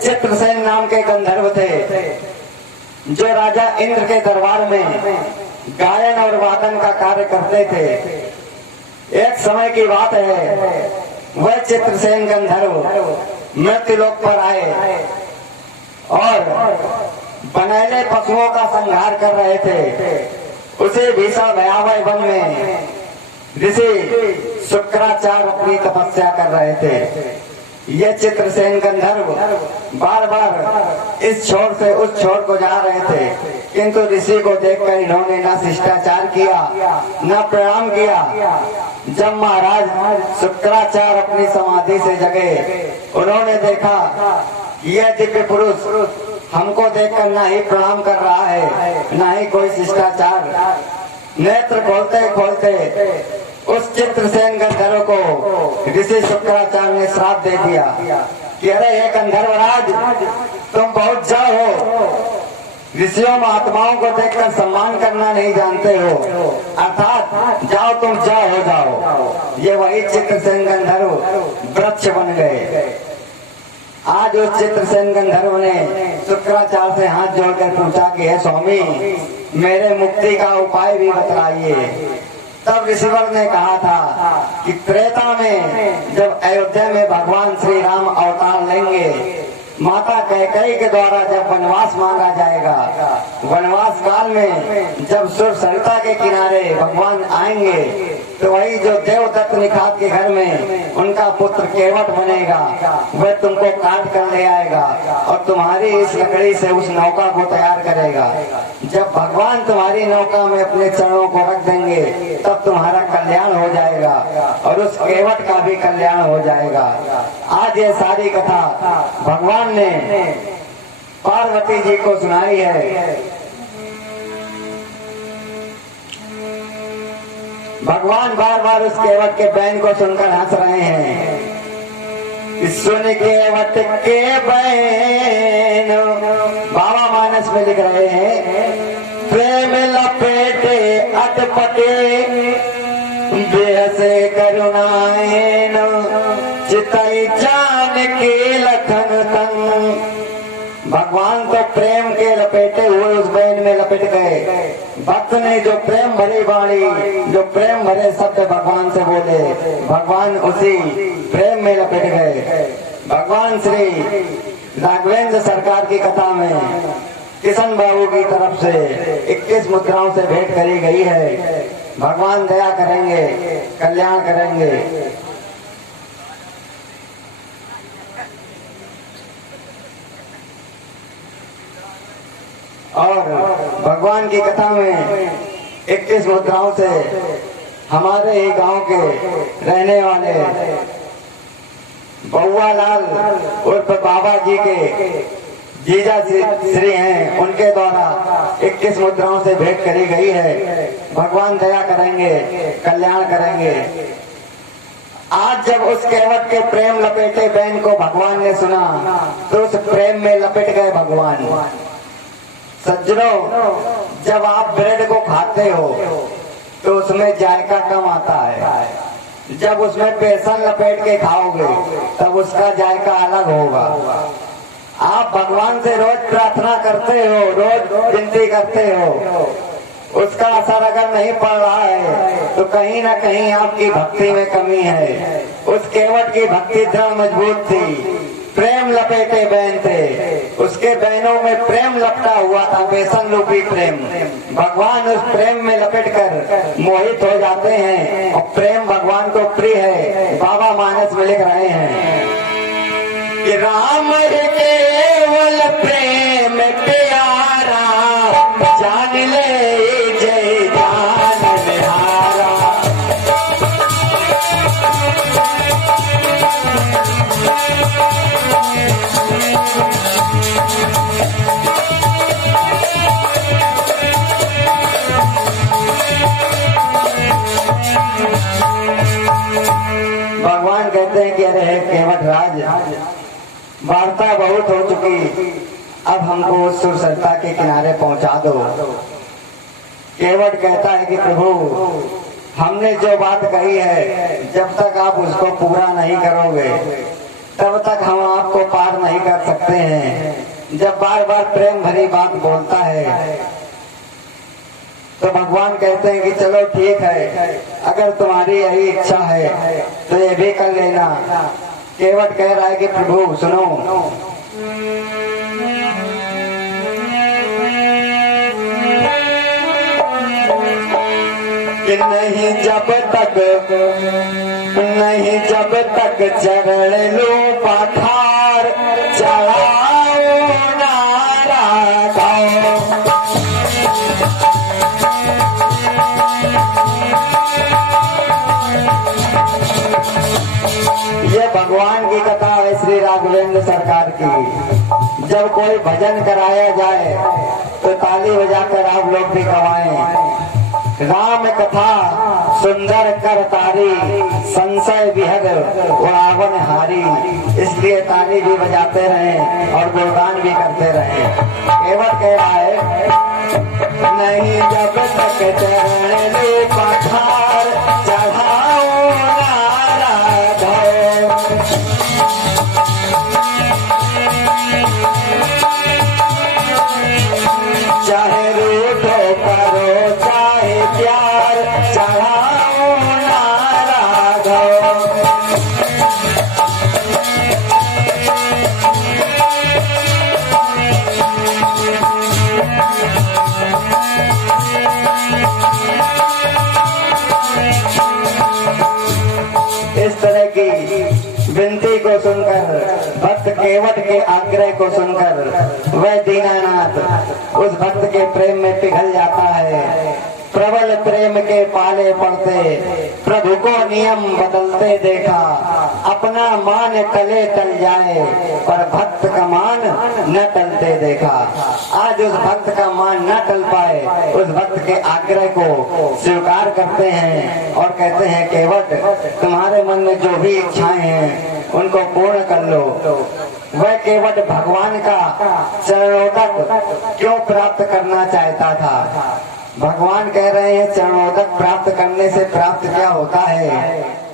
चित्रसेन नाम के गंधर्व थे जो राजा इंद्र के दरबार में गायन और वादन का कार्य करते थे। एक समय की बात है, वह चित्रसेन गंधर्व मृत्युलोक पर आए और बनैले पशुओं का संहार कर रहे थे। उसे भीषण भयावह वन में ऋषि शुक्राचार्य अपनी तपस्या कर रहे थे। ये चित्रसेन गंधर्व बार बार इस छोर से उस छोर को जा रहे थे, किंतु ऋषि को देखकर इन्होंने न शिष्टाचार किया न प्रणाम किया। जब महाराज शुक्राचार्य अपनी समाधि से जगे, उन्होंने देखा यह दिव्य पुरुष हमको देखकर न ही प्रणाम कर रहा है न ही कोई शिष्टाचार। नेत्र खोलते खोलते उस चित्रसेन गंधर्व को ऋषि शुक्राचार्य ने श्राप दे दिया कि अरे हे गंधर्वराज, तुम बहुत जड़ हो, ऋषियों महात्माओं को देखकर सम्मान करना नहीं जानते हो, अर्थात जाओ तुम जड़ हो जाओ। ये वही चित्रसेन गंधर्व वृक्ष बन गए। आज उस चित्रसेन गंधर्व ने शुक्राचार्य से हाथ जोड़कर पूछा कि हे स्वामी, मेरे मुक्ति का उपाय भी बतलाइए। तब ऋषिवर ने कहा था कि त्रेता में जब अयोध्या में भगवान श्री राम अवतार लेंगे, माता कैकेयी के द्वारा जब वनवास मांगा जाएगा, वनवास काल में जब सुर सरिता के किनारे भगवान आएंगे, तो वही जो देवदत्त निखात के घर में उनका पुत्र केवट बनेगा, वह तुमको काट कर ले आएगा और तुम्हारी इस लकड़ी से उस नौका को तैयार करेगा। जब भगवान तुम्हारी नौका में अपने चरणों को रख देंगे, तब तुम्हारा कल्याण हो जाएगा और उस केवट का भी कल्याण हो जाएगा। आज ये सारी कथा भगवान ने पार्वती जी को सुनाई है। भगवान बार बार उस केवट के बैन को सुनकर हंस रहे हैं। सुन केवट के बैन, बाबा मानस में लिख रहे हैं, प्रेम लपेटे अटपटे बेहसे करुणाएन, चितई जान के लखन तन। भगवान तो प्रेम के लपेटे हुए उस बैन में लपेट गए। भक्त ने जो प्रेम भरी वाणी, जो प्रेम भरे शब्द भगवान से बोले, भगवान उसी प्रेम में लपेट गए। भगवान श्री राघवेंद्र सरकार की कथा में किशन बाबू की तरफ से 21 मुद्राओं से भेंट करी गई है। भगवान दया करेंगे, कल्याण करेंगे। और भगवान की कथा में 21 मुद्राओं से हमारे ही गांव के रहने वाले बउआ लाल उर्फ बाबा जी के जीजा श्री हैं, उनके द्वारा 21 मुद्राओं से भेंट करी गई है। भगवान दया करेंगे, कल्याण करेंगे। आज जब उस केवट के प्रेम लपेटे बैन को भगवान ने सुना, तो उस प्रेम में लपेट गए भगवान। सज्जनों, जब आप ब्रेड को खाते हो तो उसमें जायका कम आता है। जब उसमें बेसन लपेट के खाओगे तब उसका जायका अलग होगा। आप भगवान से रोज प्रार्थना करते हो, रोज विनती करते हो, उसका असर अगर नहीं पड़ रहा है तो कहीं ना कहीं आपकी भक्ति में कमी है। उस केवट की भक्ति दृढ़ मजबूत थी, प्रेम लपेटे बैन थे, उसके बैनों में प्रेम लपटा हुआ था, बेसन रूपी प्रेम। भगवान उस प्रेम में लपेटकर मोहित हो जाते हैं और प्रेम भगवान को प्रिय है। बाबा मानस में लिख रहे हैं कि राम केवल प्रेम प्यारा, जान ले जय जान निहारा। भगवान कहते हैं कि अरे हे केवट राज, वार्ता बहुत हो चुकी, अब हमको सुर सरिता के किनारे पहुंचा दो। केवट कहता है कि प्रभु, हमने जो बात कही है, जब तक आप उसको पूरा नहीं करोगे तब तक हम आपको पार नहीं कर सकते हैं। जब बार बार प्रेम भरी बात बोलता है तो भगवान कहते हैं कि चलो ठीक है, अगर तुम्हारी यही इच्छा है तो ये भी कर लेना। केवट कह रहा है कि प्रभु सुनो, कि नहीं जब तक चरण लो पठार, चढ़ाओ नारा गाओ। ये भगवान की कथा है श्री राघवेंद्र सरकार की। जब कोई भजन कराया जाए तो ताली बजाकर आप लोग भी गवाएं। राम कथा सुंदर कर तारी, संशय विहग रावण हारी। इसलिए ताली भी बजाते रहें और गुणगान भी करते रहें। केवट कह रहा है, नहीं जब तक चरण लो पठार, चढ़ाओ नारा गाओ। चाहे रूठो करो चाहे प्यार, चढ़ाओ नारा गाओ। इस तरह की विनती को सुनकर, भक्त केवट के आग्रह को सुनकर वह दीनानाथ उस भक्त के प्रेम में पिघल जाता है। प्रबल प्रेम के पाले पड़ते प्रभु को नियम बदलते देखा। अपना मान टले टल जाए पर भक्त का मान न टलते देखा। आज उस भक्त का मान न टल पाए, उस भक्त के आग्रह को स्वीकार करते हैं और कहते हैं केवट, तुम्हारे मन में जो भी इच्छाएं हैं उनको पूर्ण कर लो। वह केवट भगवान का चरणोदक क्यों प्राप्त करना चाहता था? भगवान कह रहे हैं चरणोदक प्राप्त करने से प्राप्त क्या होता है?